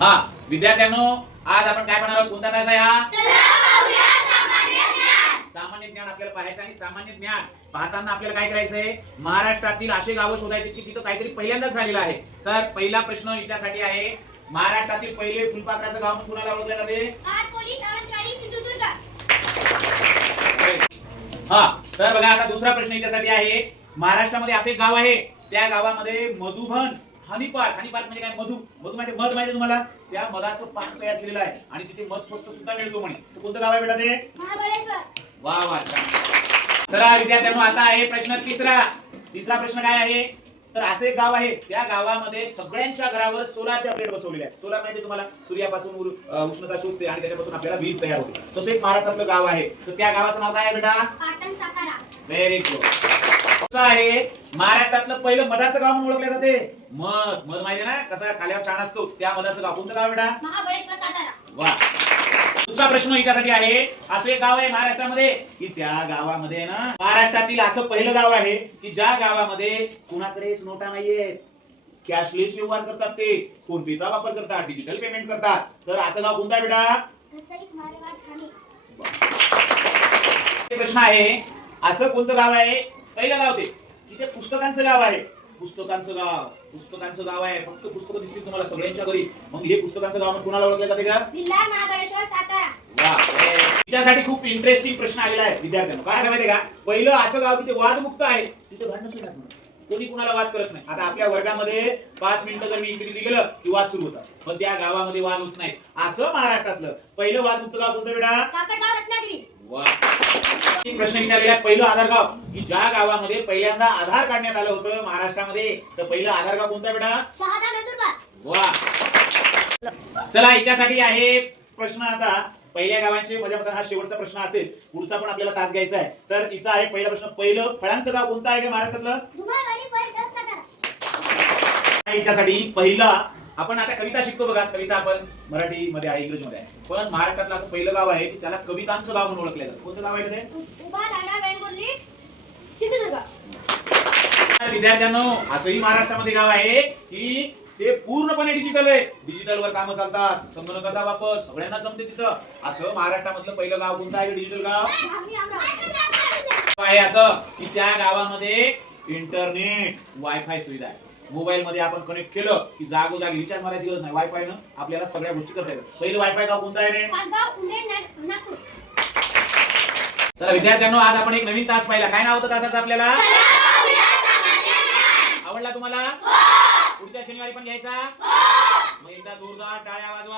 हा विद्यार्थ्यांनो, आज आपण काय पाहणार आहोत? कोणता तास आहे हा? सामान्य ज्ञान आपल्याला पाहायचं आणि सामान्य ज्ञान पाहताना आपल्याला काय करायचंय? महाराष्ट्रातील असे गावं शोधायचे की तिथं काहीतरी पहिल्यांदाच झालेलं आहे. तर पहिला प्रश्न याच्यासाठी आहे, महाराष्ट्रातील पहिले फुलपाखराचं गाव कुणाला ओळखले जाते? हा, तर बघा आता दुसरा प्रश्न याच्यासाठी आहे, महाराष्ट्रामध्ये असे गाव आहे, त्या गावामध्ये मधुबन हनी पार्क म्हणजे काय? मध माहिती तुम्हाला? त्या मधाचं पार्क तयार केलेलं आहे आणि तिथे मध स्वस्त सुद्धा मिळतो म्हणे. तर कोणतं गाव आहे बेटा ते? महाबळेश्वर. वा वा. चला विद्यार्थ्यांनो, आता आहे प्रश्न तिसरा प्रश्न काय आहे? तर असे गाव आहे, त्या गावामध्ये सगळ्यांच्या घरावर सोलारच्या प्लेट बसवलेल्या आहेत. सोलार माहिती तुम्हाला? सूर्यापासून उष्णता शोषते आणि त्याच्यापासून आपल्याला वीज तयार होते. तसे एक महाराष्ट्रातलं गाव आहे. तर त्या गावाचं नाव काय आहे बेटा? पाटण सातारा. Very good. कसं आहे, महाराष्ट्रातलं पहिलं मधाचं गाव म्हणून ओळखले जाते. मध माहिती ना, कसा खाल्यावर छान असतो, त्या मधाचं गाव कोणतं गाव बेटा? महाबळेश्वर सातारा. वा. तुमचा प्रश्न याच्यासाठी आहे, असं एक गाव आहे महाराष्ट्रामध्ये की त्या गावामध्ये ना, महाराष्ट्रातील असं पहिलं गाव आहे की ज्या गावामध्ये कुणाकडेच नोटा नाहीये, कॅशलेस व्यवहार करतात, ते फोन पेचा वापर करतात, डिजिटल पेमेंट करतात. तर असं गाव कोणतं आहे बेटा? प्रश्न आहे, असं कोणतं गाव आहे? पहिलं गाव ते की ते पुस्तकांचं गाव आहे. पुस्तकांचं गाव आहे. फक्त पुस्तकं दिसतील तुम्हाला सगळ्यांच्या घरी. मग हे पुस्तकांचं गाव कुणाला ओळखलं जाते का? जिल्हा महाबळेश्वर सातारा. वा. त्याच्यासाठी खूप इंटरेस्टिंग प्रश्न आलेला आहे विद्यार्थ्यांनो. काय माहिती का? पहिलं असं गाव तिथे वादमुक्त आहे, तिथे भांडणच होत नाही, कोणी कुणाला वाद करत नाही. आता आपल्या वर्गामध्ये 5 मिनिटं जर मी इकडे गेलं की वाद सुरू होतात, पण त्या गावामध्ये वाद होत नाही. असं महाराष्ट्रातलं पहिलं वादमुक्त गाव कोणतं बेटा? रत्नागिरी. वा. प्रश्न विचारलेला आहे, पहिलं आधार गाव की ज्या गावामध्ये पहिल्यांदा आधार काढण्यात आलं होतं महाराष्ट्रामध्ये, तर पहिलं आधार गाव कोणतं बेटा? शहादा नंदुरबार. वा. चला याच्यासाठी आहे प्रश्न. आता पहिल्या गावांचे मजा हा शेवटचा प्रश्न असेल, पुढचा पण आपल्याला तास घ्यायचा आहे. तर हिचा आहे पहिला प्रश्न, पहिलं फळांचं गाव कोणतं आहे महाराष्ट्रातलं? याच्यासाठी पहिला आपण आता कविता शिकतो बघा. कविता आपण मराठी मध्ये आहे, इंग्रजी मध्ये आहे, पण महाराष्ट्रातलं असं पहिलं गाव आहे की त्याला कवितांचं गाव म्हणून ओळखलं जातं. कोणतं गाव आहे ते? विद्यार्थ्यांनो, असंही महाराष्ट्रामध्ये गाव आहे की ते पूर्णपणे डिजिटल आहे. डिजिटल वर कामं चालतात, संगणकाचा वापर सगळ्यांना जमते तिथं. असं महाराष्ट्रामधलं पहिलं गाव कोणतं आहे डिजिटल गाव? आहे असं की त्या गावामध्ये इंटरनेट वायफाय सुविधा आहे. मोबाईल मध्ये आपण कनेक्ट केलं की जागोजागी रिचार्ज मारायची गरज नाही, वायफाय न आपल्याला सगळ्या गोष्टी करता येतात. पहिलं वायफाय गाव कोणतं आहे रे? तर विद्यार्थ्यांनो, आज आपण एक नवीन तास पाहिला. काय नाव होतं तासाचं आपल्याला? आवडला तुम्हाला? पुढच्या शनिवारी पण घ्यायचा. मग एकदा जोरदार टाळ्या वाजवा.